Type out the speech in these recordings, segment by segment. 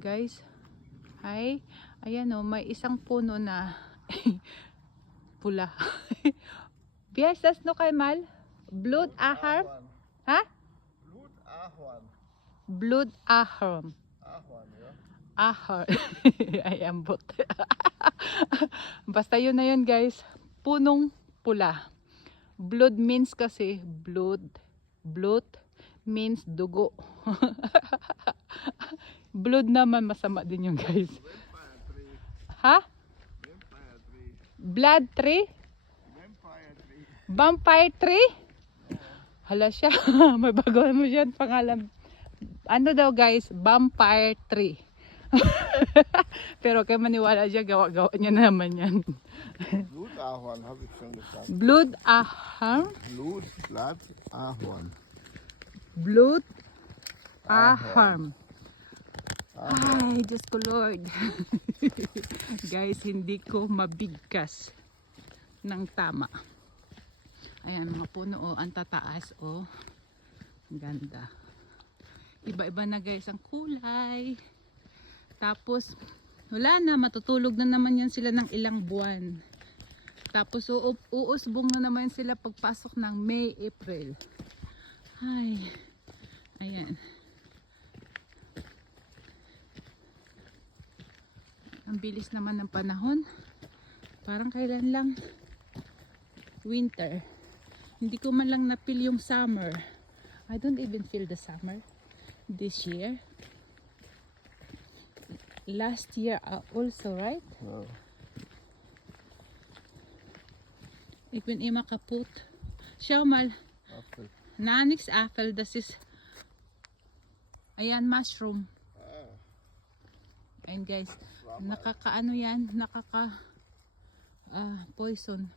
Guys, hi. Ayan o, may isang puno na pula. Biesas no kay Mal? Blood ahar? Ha? Blutahorn. Blood ahar. Ahorn, ja. Ahar. Ay, ambot. Basta yun na yun guys. Punong pula. Blood means kasi blood. Blood means dugo. Blood naman masama din yun guys. Vampire tree. Ha? Vampire tree. Blood tree? Vampire tree. Vampire tree? Hala siya. May baguhan mo dyan pangalan. Ano daw guys? Vampire tree. Pero kay maniwala siya, gawa-gawa niya na naman yan. Blutahorn habe ich schon gesagt. Blood aham? Blutahorn. Blood aham. Ay, Diyos ko Lord. Guys, hindi ko mabigkas ng tama. Ayan, mga puno o, ang tataas o. Ganda. Iba-iba na guys ang kulay. Tapos, wala na, matutulog na naman yan sila ng ilang buwan. Tapos, uusbong na naman sila pagpasok ng May, April. Ay, ayan. Ang bilis naman ng panahon. Parang kailan lang winter. Hindi ko man lang na-feel yung summer. I don't even feel the summer this year. Last year also, right? Ja. Ik ben immer kapot. Schau mal. Apfel. Na, niks apple. Das ist ayan, mushroom. Ayan guys. Nakakaano yan? Poison.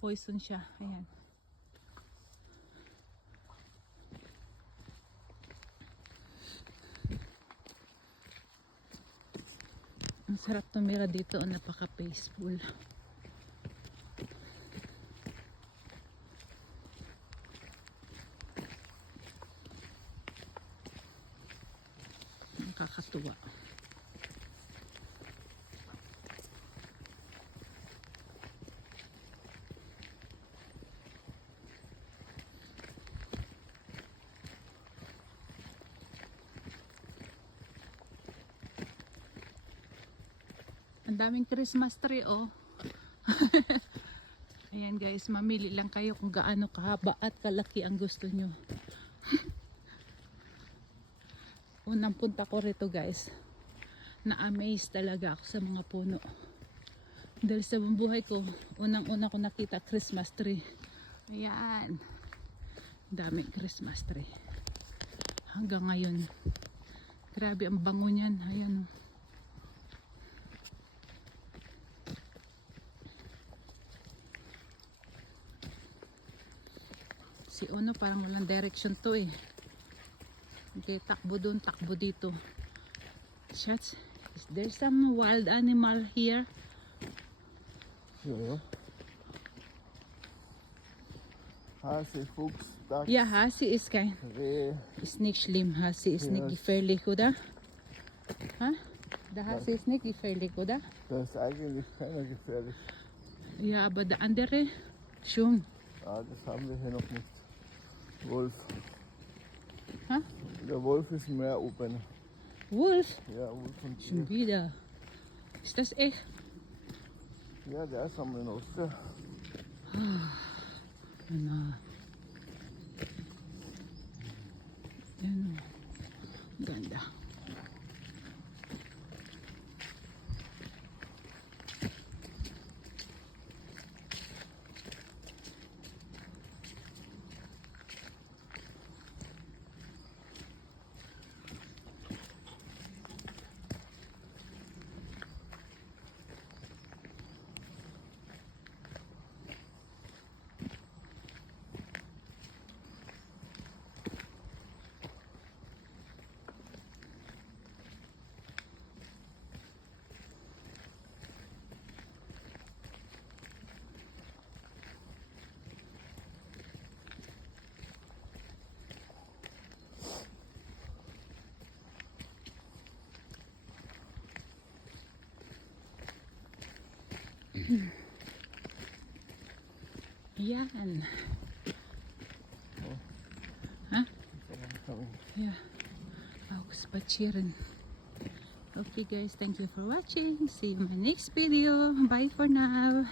Poison siya. Ayan. Ang sarap tumira dito. Napaka-peaceful. Nakakatuwa. Ang daming Christmas tree oh. Ayan guys, mamili lang kayo kung gaano kahaba at kalaki ang gusto nyo. Unang punta ko rito guys, na-amaze talaga ako sa mga puno. Dahil sa buhay ko, unang-una ko nakita Christmas tree. Ayan. Daming Christmas tree. Hanggang ngayon. Grabe ang bango niyan. Ayan. Si Ono parang walang direction to eh. Okay, takbo dun, takbo dito. Shots, is there some wild animal here? Ja. Hase, Fuchs, Dachs, Ja, Hase ist kein. Reh. Ist nicht schlimm, Hase ist nicht gefährlich, oder? Ha? Der Hase ist nicht gefährlich, oder? Da ist eigentlich keiner gefährlich. Ja, aber der andere schon. Ah, das haben wir hier noch nicht. Wolf. Ha? Der Wolf ist mehr oben. Wolf? Ja, Wolf und Schon Tier. wieder. Ist das echt? Ja, der ist am Ostsee. Ano? Ano? Ganda. Ayan. Someone coming. Yeah. Ako spachirin. Okay guys, thank you for watching. See you in my next video. Bye for now.